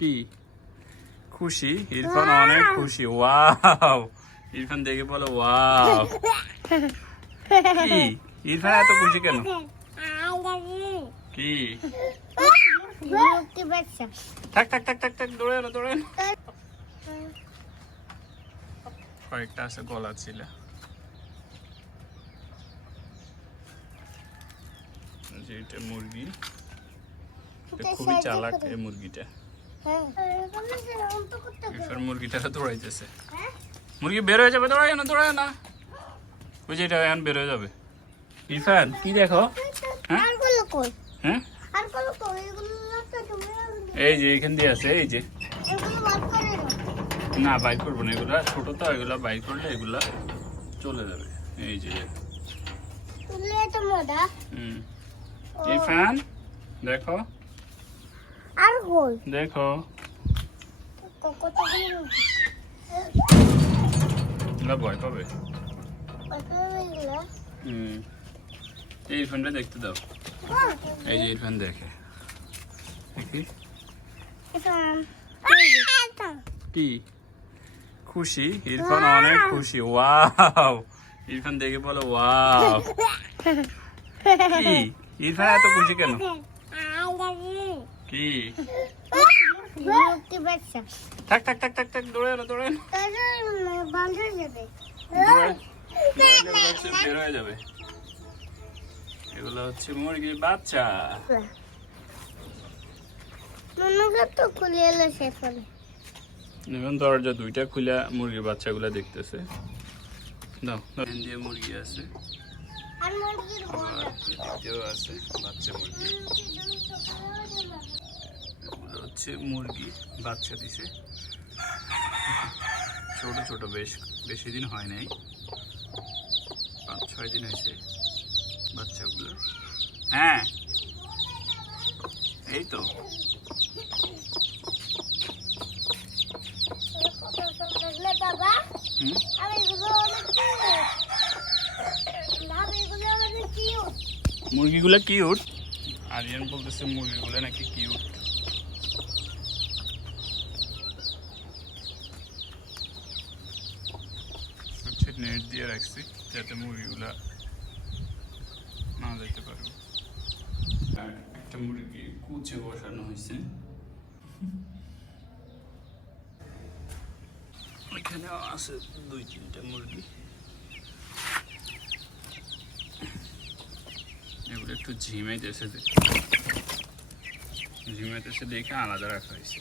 কি খুশি? ইরফান অনেক খুশি। ওয়াও, ইরফান দেখে বলো ওয়াও। কি ইরফান এত খুশি কেন? কি থাক থাক থাক থাক থাক, দৌড়ে না দৌড়ে না। কয়েকটা আছে গলা ছিল। যেটা মুরগি, খুবই চালাক এই মুরগিটা। ইরফান মুরগিটা দৌড়াইতেছে। মুরগি বের হয়ে যাবে, দৌড়ায় না দৌড়ায় না। ওই যে এটা এখন বের হয়ে যাবে। ইরফান কি দেখো? হ্যাঁ হ্যাঁ, এই যে এখান দিয়ে আছে। এই যে না, বাইর করবো না, এগুলা ছোট তো, এগুলা বাইর করলে এগুলা চলে যাবে। এই যে ইরফান দেখো, দেখো এগুলা ভয় পাবে। এই ইরফানটা দেখতে দাও। এই যে ইরফান দেখে, দেখি কি খুশি? ইরফান অনেক খুশি। ওয়াও, ইরফান দেখে বলো ওয়াও। কি ইরফান এত খুশি কেন? কি থাক থাক থাক থাক থাক, দৌড়ে না দৌড়ে না। বের হয়ে যাবে। এগুলো হচ্ছে মুরগির বাচ্চা। এখন দরজা দুইটা খুলে মুরগির বাচ্চাগুলা দেখতেছে। দাও দিয়ে মুরগি আছে, আছে বাচ্চা মুরগি। এগুলো হচ্ছে মুরগি বাচ্চা দিছে, ছোট ছোট, বেশি দিন হয় নাই, 5-6 দিন হয়েছে বাচ্চাগুলো। হ্যাঁ এই তো মুরগিগুলো কিউট। আরিয়ান বলতেছে মুরগিগুলো নাকি কিউট। নেট দিয়ে রাখছি যাতে মুরগিগুলা না যেতে পারবে। একটা মুরগি কুচে বসানো হয়েছে, এখানে আছে 2-3টা মুরগি। এগুলো একটু ঝিমাইতেছে দেখে আলাদা রাখা হয়েছে।